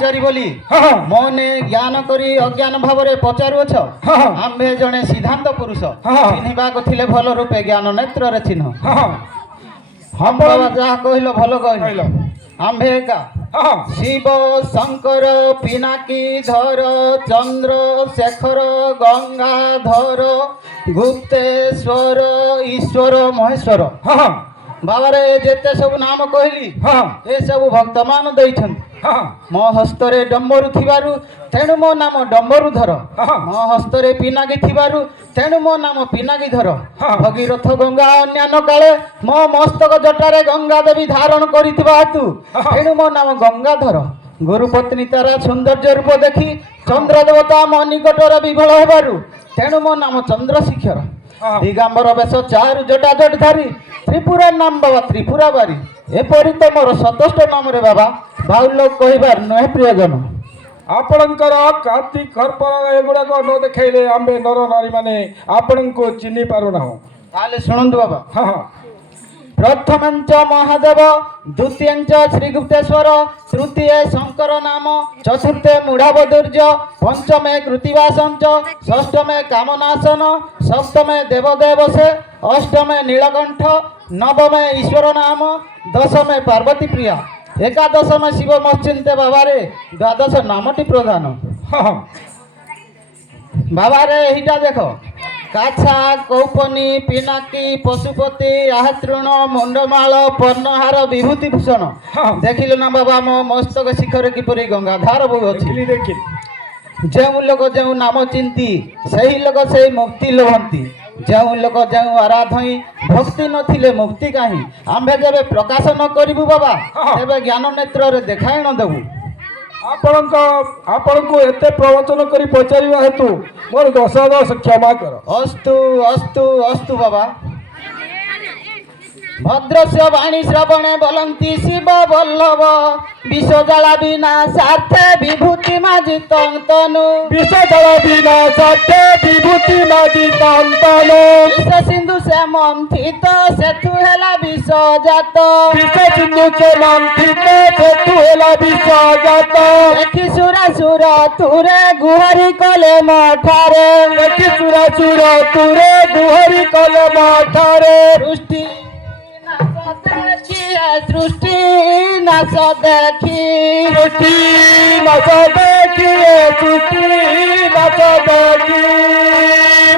ବ୍ରହ୍ମଚାରୀ ବୋଲି ମନେ ଜ୍ଞାନ କରି ଅଜ୍ଞାନ ଭାବରେ ପଚାରୁଅଛ। ଆମ୍ଭେ ଜଣେ ସିଦ୍ଧାନ୍ତ ପୁରୁଷ, ଚିହ୍ନିବାକୁ ଥିଲେ ଭଲ ରୂପେ ଜ୍ଞାନ ନେତ୍ରରେ ଚିହ୍ନ। ହଁ ବାବା, ଯାହା କହିଲ ଭଲ କହିଲ। ଆମ୍ଭେ ଏକା ଶିବ ଶଙ୍କର ପିନାକୀ ଧର ଚନ୍ଦ୍ର ଶେଖର ଗଙ୍ଗାଧର ଗୁପ୍ତେଶ୍ୱର ଈଶ୍ୱର ମହେଶ୍ୱର। ବାବାରେ ଯେତେ ସବୁ ନାମ କହିଲି ଏସବୁ ଭକ୍ତମାନ ଦେଇଛନ୍ତି। ମୋ ହସ୍ତରେ ଡମ୍ବରୁ ଥିବାରୁ ତେଣୁ ମୋ ନାମ ଡମ୍ବରୁଧର। ମୋ ହସ୍ତରେ ପିନାକୀ ଥିବାରୁ ତେଣୁ ମୋ ନାମ ପିନାକୀଧର। ଭଗୀରଥ ଗଙ୍ଗା ଅନ୍ୟାନ୍ୟ କାଳେ ମୋ ମସ୍ତକ ଜଟାରେ ଗଙ୍ଗା ଦେବୀ ଧାରଣ କରିଥିବା ହେତୁ ତେଣୁ ମୋ ନାମ ଗଙ୍ଗାଧର। ଗୁରୁପତ୍ନୀ ତାରା ସୌନ୍ଦର୍ଯ୍ୟ ରୂପ ଦେଖି ଚନ୍ଦ୍ର ଦେବତା ମୋ ନିକଟରେ ବିଭୋଳ ହେବାରୁ ତେଣୁ ମୋ ନାମ ଚନ୍ଦ୍ରଶେଖର। ଦିଗାମ୍ବର ବେଶ ଚାରୁ ଜଟା ଜଟ ଧାରି ତ୍ରିପୁରା ନାମ ବାବା ତ୍ରିପୁରା ବାରି। ଏପରି ତ ମୋର ସତଷ୍ଟ ନାମରେ ବାବା ବାହୁଲ କହିବାର ନୁହେଁ ପ୍ରିୟଜନ। ଆପଣଙ୍କର କାର୍ତ୍ତିକ ଖର୍ପର ଏଗୁଡ଼ାକ ନ ଦେଖାଇଲେ ଆମ୍ଭେ ନର ନାରୀମାନେ ଆପଣଙ୍କୁ ଚିହ୍ନି ପାରୁନାହୁଁ। ତାହେଲେ ଶୁଣନ୍ତୁ ବାବା। ପ୍ରଥମଞ୍ଚ ମହାଦେବ, ଦ୍ୱିତୀୟଞ୍ଚ ଶ୍ରୀଗୁପ୍ତେଶ୍ୱର, ତୃତୀୟ ଶଙ୍କର ନାମ, ଚତୁର୍ଥେ ମୂଢ଼ାବଦୁର୍ଯ୍ୟ, ପଞ୍ଚମେ କୃତିବାସଞ୍ଚ, ଷଷ୍ଠମେ କାମନାଶନ, ସପ୍ତମେ ଦେବଦେବସେ, ଅଷ୍ଟମେ ନୀଳକଣ୍ଠ, ନବମେ ଈଶ୍ୱର ନାମ, ଦଶମେ ପାର୍ବତୀ ପ୍ରିୟା, ଏକାଦଶମେ ଶିବ ମଶ୍ଚିନ୍ତେ ବାବାରେ ଦ୍ୱାଦଶ ନାମଟି ପ୍ରଧାନ। ବାବାରେ ଏଇଟା ଦେଖ, କାଛା କୌପନୀ ପିନାକୀ ପଶୁପତି ଆହତୃଣ ମୁଣ୍ଡମାଳ ପର୍ଣ୍ଣହାର ବିଭୂତି ଭୂଷଣ। ଦେଖିଲ ନା ବାବା ମୋ ମସ୍ତକ ଶିଖରେ କିପରି ଗଙ୍ଗାଧାର ବହୁ ଅଛି। ଯେଉଁ ଲୋକ ଯେଉଁ ନାମ ଚିନ୍ତି ସେହି ଲୋକ ସେହି ମୁକ୍ତି ଲୋଭନ୍ତି। ଯେଉଁ ଲୋକ ଯେଉଁ ଆରାଧଇଁ ଭକ୍ତି ନଥିଲେ ମୁକ୍ତି କାହିଁ। ଆମ୍ଭେ ଯେବେ ପ୍ରକାଶ ନ କରିବୁ ବାବା ତେବେ ଜ୍ଞାନ ନେତ୍ରରେ ଦେଖାଇ ନ ଦେବୁ। ଆପଣଙ୍କୁ ଏତେ ପ୍ରବଚନ କରି ପଚାରିବା ହେତୁ ମୋର ଦଶ କ୍ଷମା କର। ଅସ୍ତୁ ଅସ୍ତୁ ଅସ୍ତୁ ବାବା। ଭଦ୍ରସ୍ୟ ବାଣୀ ଶ୍ରବଣେ ବଲନ୍ତି ଶିବ ବଲ୍ଲଭ, ବିଷ ଜଳା ବିନା ସାର୍ଥେ ବିଭୂତି ମାଜି ତନ୍ତନୁ। ବିଷ ଜଳା ବିନା ସାର୍ଥେ ବିଭୂତି ମାଜି ତନ୍ତନୁ। ବିଷ ସିନ୍ଧୁ ସେ ମନ୍ଥିତ ସେଠୁ ହେଲା ବିଷ ଜାତ। ବିଷ ସିନ୍ଧୁ ସେ ମନ୍ଥିତ ସେଠୁ ହେଲା ବିଷ ଜାତ। ଦେଖି ସୁରା ସୁର ତୁରେ ଗୁହାରି କଲେ ମଠାରେ। ଦେଖି ସୁରା ସୁର ତୁରେ ଗୁହାରି କଲେ ମଠାରେ। ସୃଷ୍ଟି ସୃଷ୍ଟି ନାଶ ଦେଖି ସୃଷ୍ଟି ନାଶ ଦେଖି ସୃଷ୍ଟି ନାଶ ଦେଖି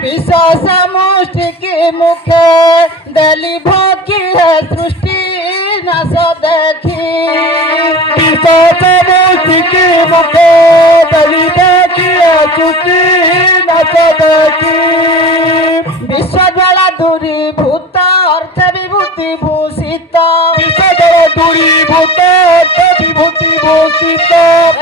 ବିଷ ସମୁଷ୍ଟି କି ମୁଖେ ଦେଲି ଭୋଗୀ ସୃଷ୍ଟି ନାଶ ଦେଖି। ବିଷ ସମୁଷ୍ଟି କି ମୁଖେ ଦେଲି ଦେଖି ସୃଷ୍ଟି ନାଶ ଦେଖି। ବିଶ୍ୱ ଜ୍ୱାଳା ଦୂରୀଭୂତ ଅର୍ଥ ବିଭୂତି ଭୂଷିତ। ବିଷ ଜଳ ଦୂରୀଭୂତ ଅର୍ଥ ବିଭୂତି ଭୂଷିତ।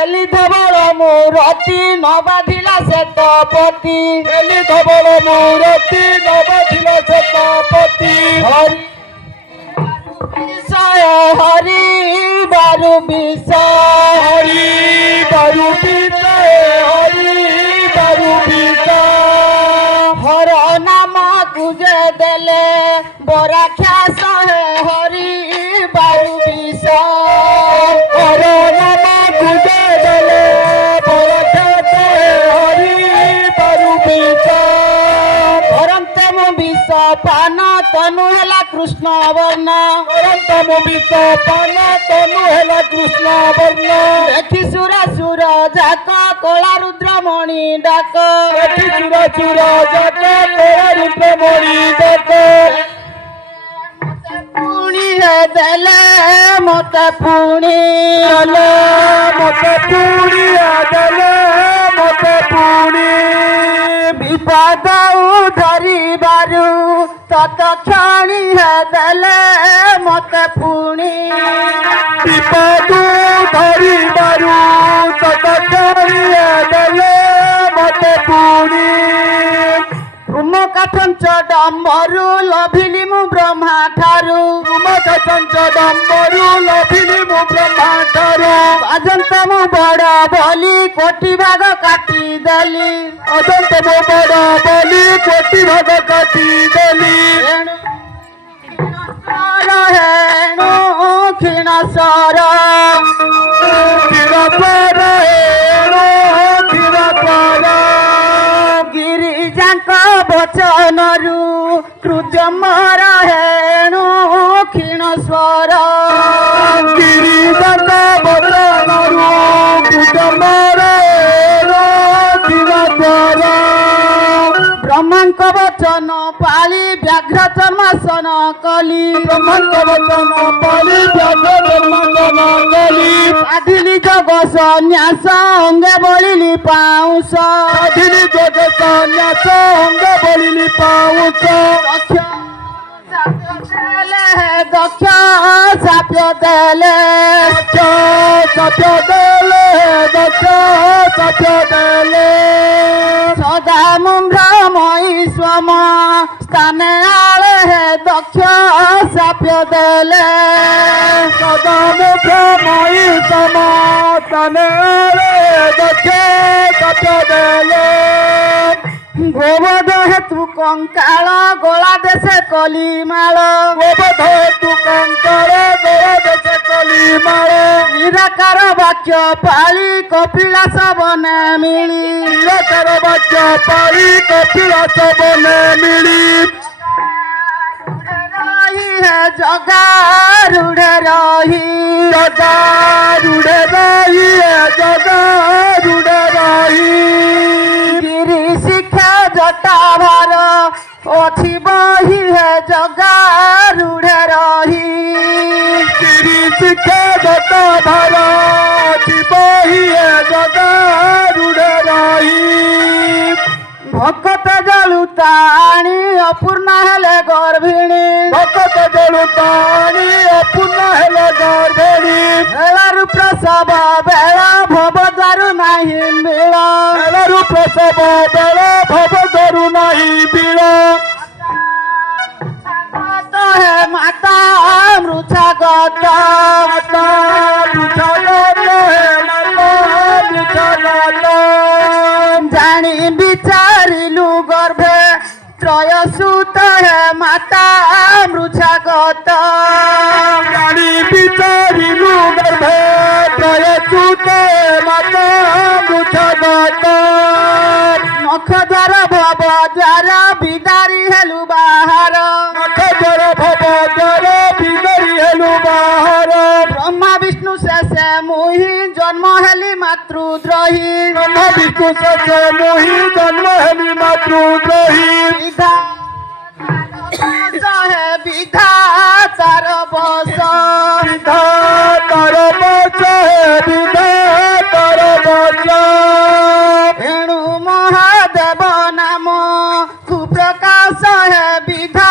ଏଲି ଧବଳ ମୂରତି ନ ବାଧିଲା ଶ୍ଵେତପତି। ଏଲି ଧବଳ ମୂରତି ନ ବାଧିଲା ଶ୍ଵେତପତି। ହରି ହରି ବାରୁ ବିଷ। ହରି ବାରୁ ବିଷ ହରି ବାରୁ ବିଷ। ହର ନାମ କୁଜେ ଦେଲେ ବରାଖ୍ୟାସ ହରି ବାରୁ ବିଷ। ହର ନାମ କୁଜେ ଦେଲେ ବରାଖ୍ୟାସ ହରି ବାରୁ ବିଷ। ପରନ୍ତମ ବିଷ ପାନ ତନୁ ହେଲା କୃଷ୍ଣ ବର୍ଣ୍ଣ। ପରନ୍ତମ ବିଷ ପାନ ତନୁ ହେଲା କୃଷ୍ଣ ବର୍ଣ୍ଣ। ଦେଖି ସୁରା ସୁର ଯାକ କଳା ରୁଦ୍ରମଣି ଡାକ। ଦେଖି ସୁରା ସୁର ଯାକ କଳା ରୁଦ୍ରମଣି ଡାକ। ପୁଣି ଦେଲେ ମତେ ପୁଣି ଦେଲେ ମତେ ପୁଣି ଦେଲେ ମତେ ପୁଣି। ବିପଦ ଧରିବାରୁ ତତ କ୍ଷଣି ଦେଲେ ମତେ ପୁଣି। ବିପଦ ଧରିବାରୁ ତତ କ୍ଷଣି ଦେଲେ ମତେ ପୁଣି। ଉମକାଠଞ୍ଚ ଡମ୍ବରୁ ଲଭିଲି ମୁଁ ବ୍ରହ୍ମା ଠାରୁ। ଉମକାଠଞ୍ଚ ଡମ୍ବରୁ ଲଭିଲି ମୁଁ ବ୍ରହ୍ମା ଠାରୁ। ଅଜନ୍ତ ମୁଁ ବଡ଼ ବୋଲି କୋଟି ଭାଗ କାଟିଦେଲି। ଅଜନ୍ତ ମୁଁ ବଡ଼ ବୋଲି କୋଟି ଭାଗ କାଟିଦେଲି। ହେଣୁ କ୍ଷୀଣ ସର କ୍ଷୀର ବଚନରୁ କୃଜମର ହେଣୁ କ୍ଷୀଣ ସ୍ୱର ଗିରିଜାଙ୍କ ବଚନରୁ କୃଜମର ହେଣୁ କ୍ଷୀଣ ସ୍ୱର ବ୍ରହ୍ମାଙ୍କ ବଚନ ପାଳି ବ୍ୟାଘ୍ର ଚର୍ମାସନ କଲି ବ୍ରହ୍ମାଙ୍କ ବଚନ ପାଳି ବ୍ୟାଘ୍ର ଚର୍ମାସନ କଲି ସାଧିଲି ଯୋଗ ସନ୍ନ୍ୟାସ ଅଙ୍ଗେ ବଳିଲି ପାଉଁଶ ସାଧିଲି ଯୋଗ ସନ୍ନ୍ୟାସ ଅଙ୍ଗ ବଳିଲି ପାଉଛ ଦକ୍ଷ ସାପ୍ୟ ଦେଲେ ସତ୍ୟ ଦେଲେ ଦକ୍ଷ ସତ୍ୟ ଦେଲେ ସଦା ମୁମ୍ଭ୍ରମୟୀ ସ୍ୱମ ସ୍ଥାନେ ଆଳେ ଦକ୍ଷ ସାପ୍ୟ ଦେଲେ ସଦା ମୁଖ୍ୟମୟୀ ସମାସ୍ଥାନେ ଦକ୍ଷ ସତ୍ୟ ଦେଲେ ଗୋବଧ ହେତୁ କଙ୍କାଳ ଗୋଳା ଦେଶେ କଲିମାଳ ଗୋବଧ ତୁ କଙ୍କଳ ଗୋଳ ଦେଶ କଲିମାଳ ନିରାକାର ବାକ୍ୟ ପାଳି କପିଳାସ ବନେ ମିଳି ନିରାକାର ବାକ୍ୟ ପାଳି କପିଳାସ ବନେ ମିଳି ରହି ହେ ଜଗା ରୁଢ଼େ ରହି ଜଗା ରୁଢ଼େ ରହି ଜଗା ରୁଢ଼େ ରହି ଗିରି ଶିକ୍ଷା ଜଟା ଭାର ଅଛି ବହି ହେ ଜଗା ରୁଢ଼େ ରହି ଗିରି ଶିକ୍ଷା ଦତ୍ତ ଭାର ଶିବ ହିଏ ଜଗା ରୁଢ଼େ ରହି ଭକତ ଜଳୁ ତାଣି ଅପୂର୍ଣ୍ଣ ହେଲେ ଗର୍ଭିଣୀ ଭକତ ଜଳୁ ପାଣି ଅପୂର୍ଣ୍ଣ ହେଲେ ଗର୍ଭଣୀ ହେଳାରୁ ପ୍ରସବ ବେଳ ଭବ ଦାରୁ ନାହିଁ ମିଳ ହେଲାରୁ ପ୍ରସବ ବେଳ ଭବ ଧରୁ ନାହିଁ ବିଳ ଗତ ହେ ମାତା ମୃଛା ଗତ ମାତା ବୃଷାଗତ ହେ ମାତା ବୃଷାଗତ ଜାଣି ବିଚାରିଲୁ ଗର୍ଭେ ତ୍ରୟ ସୁତ ହେ ମାତା ମୃଛା ଗତ ଜାଣି ବିଚାରିଲୁ ଗର୍ଭେ ତ୍ରୟ ସୁତେ ମାତା ବୃଷାଗତ ନଖ ଦ୍ୱାର ଭବ ଦ୍ୱାର ବିଦାରି ହେଲୁ ବାହାର ନକ୍ଷତ୍ର ଭବ ଦ୍ୱାର ବିଦରି ହେଲୁ ବାହାର ବ୍ରହ୍ମା ବିଷ୍ଣୁ ଶେଷେ ମୁହିଁ ଜନ୍ମ ହେଲି ମାତୃଦ୍ରୋହୀ ବ୍ରହ୍ମ ବିଷ୍ଣୁ ଶେଷ ମୋହି ଜନ୍ମ ହେଲି ମାତୃଦ୍ରୋହୀ ବିଧା ହେ ବିଧା ତାର ବସ ବିଧାତାର ବଚ ହେ ବିଧାତାର ବଚ ଏଣୁ ମହାଦେବ ନାମ କୁପ୍ରକାଶ ହେ ବିଧା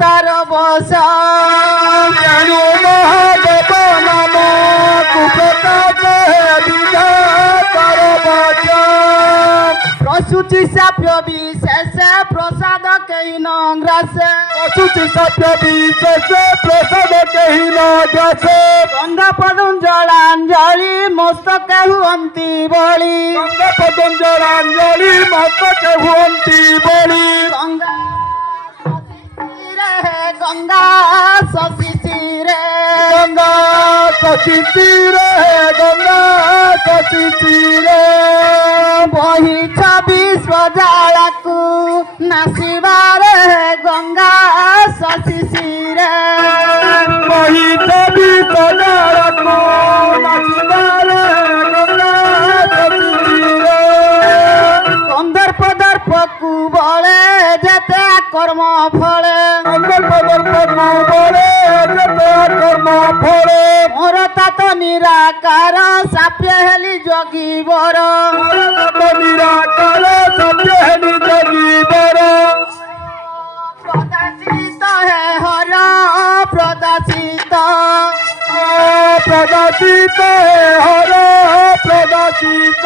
ତାର ବସ ଜାଣୁ ମହାଦେବ ନାମ କୁପ୍ରକାଶ ହେ ବିଧାତାର ବଚ ପ୍ରସୂତି ସାପ୍ୟ ବିଶେଷ ପ୍ରସାଦ କେହି ନ ଗ୍ରାସେ ଅସୁଚି ସତ୍ୟ ବିଶେଷ ପ୍ରସାଦ କେହି ନ ଗ୍ରାସେ ଗଙ୍ଗା ପଦୁଞ୍ଜଳାଞ୍ଜଳି ମସ୍ତକେ ହୁଅନ୍ତି ବଳି ଗଙ୍ଗା ପଦଞ୍ଜଳାଞ୍ଜଳି ମସ୍ତକେ ହୁଅନ୍ତି ବଳି ଗଙ୍ଗା ଗଙ୍ଗା ଶଶି ଶିରେ ଗଙ୍ଗା ଶଶି ତୀରେ ଗଙ୍ଗା ଶଶି ତୀରେ ବହିଛ ବିଶ୍ୱଜାଳକୁ ନାସିବାରେ ଗଙ୍ଗା ଶଶି ଶିରେ ବହିଛ ବିଶ୍ୱଜାଳକୁ ନାସିବାରେ ଗଙ୍ଗା ଶଶି ତୀରେ କନ୍ଦର୍ପ ଦର୍ପକୁ ବଳେ ଯେତେ କର୍ମ ଫଳେ କନ୍ଦର୍ପ ଦର୍ପକୁ ବଳେ ଯେତେ କର୍ମ ଫଳେ ମୋର ତାତ ନିରାକାର ସାପ୍ୟ ହେଲି ଜଗିବର ନିରାକାର ସତ୍ୟ ହେଲି ଜଗିବର ପ୍ରଦାସିତ ହେ ହର ପ୍ରଦାସିତ ପ୍ରଦାସିତ ହେ ହର ପ୍ରଦାସିତ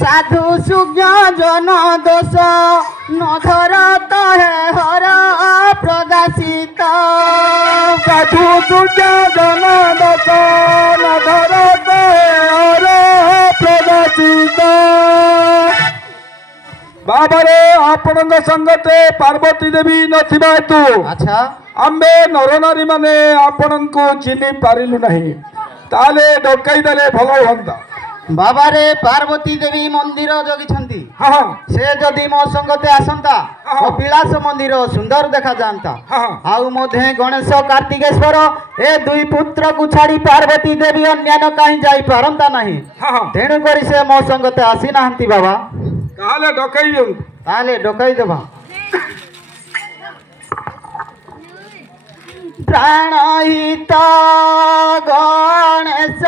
ସାଧୁ ସୁଜ୍ଞ জন দোষ নধরত হে হর প্রদাসিত সাধু দুর্গা জন দশ নধরত হর প্রদর্শিত ବାବାରେ ଆପଣଙ୍କ ସଙ୍ଗତେ ପାର୍ବତୀ ଦେବୀ ନଥିବା ହେତୁ আচ্ছা ଆମ୍ଭେ ନରନାରୀ ମାନେ ଆପଣଙ୍କୁ ଚିହ୍ନି ପାରିଲୁ ନାହିଁ ତାହେଲେ ଡକାଇ ଦେଲେ ଭଲ ହୁଅନ୍ତା। ବାବାରେ ପାର୍ବତୀ ଦେବୀ ମନ୍ଦିର ଜଗିଛନ୍ତି। ହଁ ହଁ ସେ ଯଦି ମୋ ସଙ୍ଗତେ ଆସନ୍ତା ମୋ ବିଳାସ ମନ୍ଦିର ସୁନ୍ଦର ଦେଖାଯାଆନ୍ତା। ହଁ ହଁ ଆଉ ମଧ୍ୟ ଗଣେଶ କାର୍ତ୍ତିକେଶ୍ୱର ଏ ଦୁଇ ପୁତ୍ରକୁ ଛାଡ଼ି ପାର୍ବତୀ ଦେବୀ ଅନ୍ୟାନ୍ୟ କାହିଁ ଯାଇପାରନ୍ତା ନାହିଁ। ହଁ ହଁ ତେଣୁକରି ସେ ମୋ ସଙ୍ଗତେ ଆସିନାହାନ୍ତି ବାବା। ତାହେଲେ ଡକେଇ ଦିଅନ୍ତୁ। ତାହେଲେ ଡକାଇଦେବା। ପ୍ରାଣହିତ ଗଣେଶ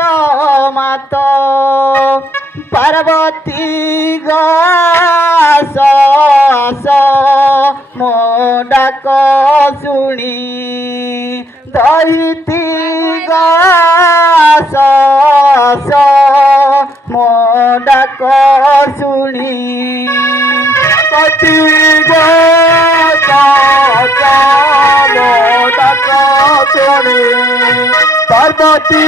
ମାତ ପାର୍ବତୀ ଗାସ ଆସ ମୋ ଡାକ ଶୁଣି ଦହିତି ଗାସ ଆସ ମୋ ଡାକ ଶୁଣି ପତି ପାର୍ବତୀ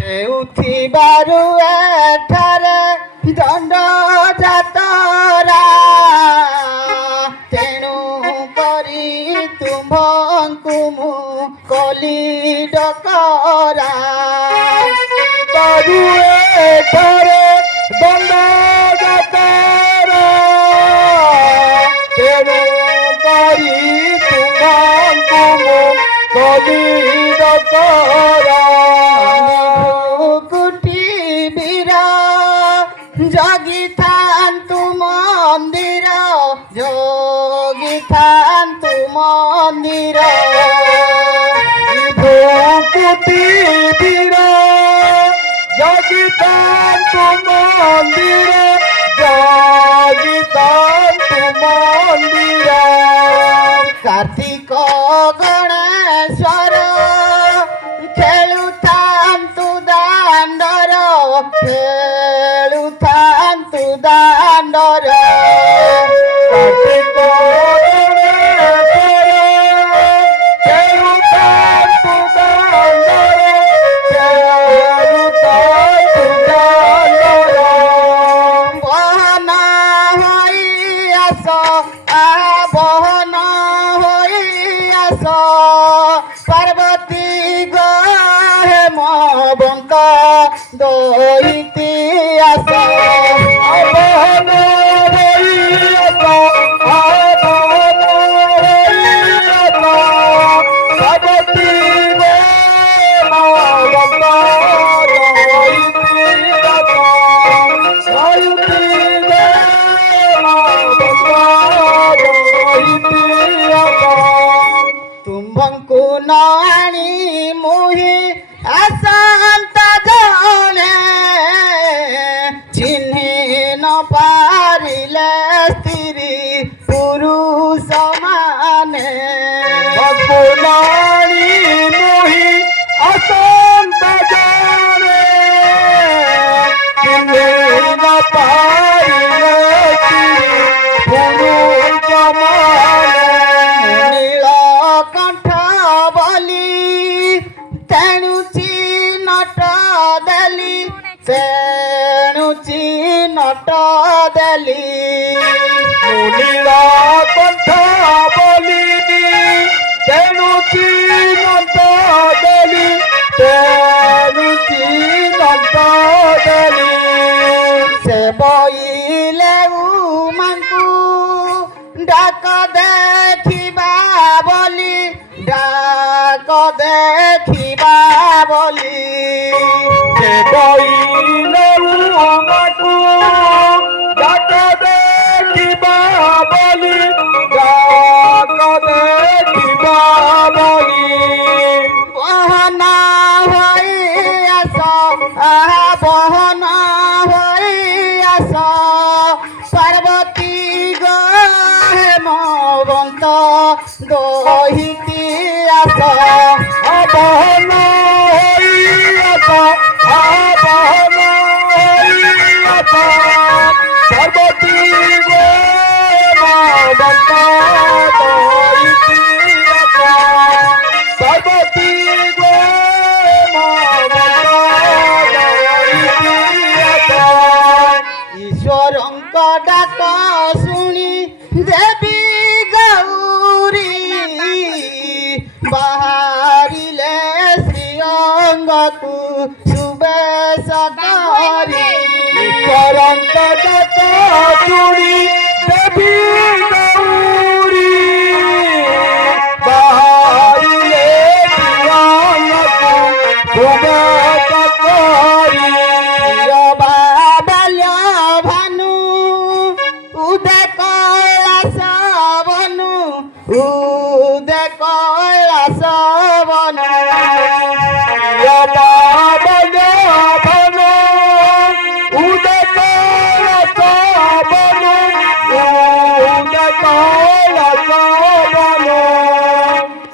ହେଉଥିବାରୁ ଏଠାରେ ଦଣ୍ଡ ଯାତରା ତେଣୁ କରି ତୁମ୍ଭଙ୍କୁ ମୁଁ କଲି ଡକରା ବାବୁ ଏଠାରେ ଦଣ୍ଡ ଯାତରା ତେଣୁ କରି ତୁମକୁ ମୁଁ କଲି ଡକରା କୁଟି ବୀର ଜଗିଥାନ୍ତୁ ମନ୍ଦିର ଜଗିଥାନ୍ତୁ ମନ୍ଦିର ଭୂକୁଟି ବୀର ଜଗିଥାନ୍ତୁ ମନ୍ଦିର ଜଗିଥାନ୍ତୁ ମନ୍ଦିର କାର୍ତ୍ତିକ ଗଣେଶ୍ୱର ଖେଳୁଥାନ୍ତୁ ଦାଣ୍ଡର ଖେଳୁଥାନ୍ତୁ ଦାଣ୍ଡର କାର୍ତ୍ତିକ ଗଣେଶ୍ୱର ଖେଳୁଥାନ୍ତୁ ଦାଣ୍ଡର ଖେଳୁଥାନ୍ତୁ ଦାଣ୍ଡର ବହନ ହୋଇ ଆସ ବହନ ହୋଇ ଆସ ପାର୍ବତୀ ହେମ ବଙ୍କ ଦଇତି ଆସ ଆବହନ ହୋଇ ଆସ ଆବହନ ହୋଇ ଆସ ପାର୍ବତୀ ବଙ୍କ ରହିତି ଆସ ରହିତି ରହିତି ଆସ ତୁମ୍ଭଙ୍କୁ ନ ଆଣି ମୁହିଁ ଆସନ୍ତା ଜଣେ ଚିହ୍ନି ନ ପାରିଲେ ସ୍ତ୍ରୀ ପୁରୁଷ ମାନେ ଭକୁନାଣି ମୁହି ଅସନ୍ତ ଜାଣେ ଚିହ୍ନି ନ ପାରିଲେ ପୁରୁଷ ମାନେ ନୀଳକଣ୍ଠ ବୋଲି ତେଣୁ ଚିହ୍ନଟ ଦେଲି ତେଣୁ ଚିହ୍ନଟ ଦେଲି ନୀଳକଣ୍ଠ ବୋଲି ତେଣୁ ଚିହ୍ନଟ ଦେଲି ତେଣୁ ଚିହ୍ନଟ ଦେଲି ସେ ବଇଲେ ଉମାଙ୍କୁ ଡାକ ଦେଖିବା ବୋଲି ଡାକ ଦେଖିବା ବୋଲି ସେ ବଇଲେ ଉମାଙ୍କୁ ଡାକ ଦେଖିବା ବୋଲି ଡାକ ଦେଖିବା ବୋଲି ବହନ ହୋଇ ଆସ ବହନ ହୋଇ ଆସ ପାର୍ବତୀ ହେମ ବନ୍ତ ଦହିତି ଆସ ଆବହନ ହୋଇ ଆସ ଆବହନ ହୋଇ ଆସ ପାର୍ବତୀ ବନ୍ତ ରହିତି ଆସ ପାର୍ବତୀ ଈଶ୍ୱରଙ୍କ ଡାକ ଶୁଣି ଦେବୀ ଗୌରୀ ବାହା ତାକୁ ସୁବେଶ କରି କରନ୍ତ ଦତ ଶୁଣି ଦେବୀ ଗୌରୀ ବାହାରିଲେ ପ୍ରିୟଙ୍କୁ ସୁବେଶ କରି ବାଲ୍ୟ ଭାନୁ ଉଦେ କୈଳାସ ବନୁ ଉଦେ କୈଳାସ ବନୁ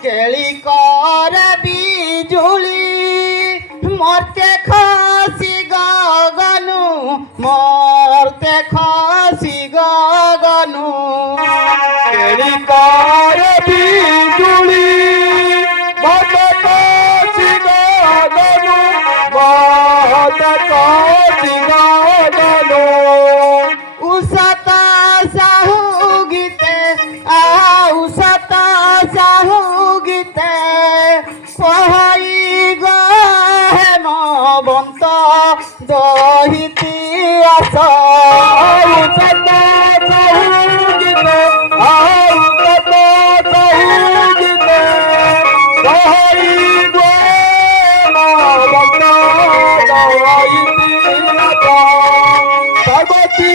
কেলি কর বিজুলি মরতে খসি গগনু মরতে খসি গগনু উষত সাহু গীতে উষত সাহু গীতে কহাই হেমবন্ত দহিতি আস পার্বতী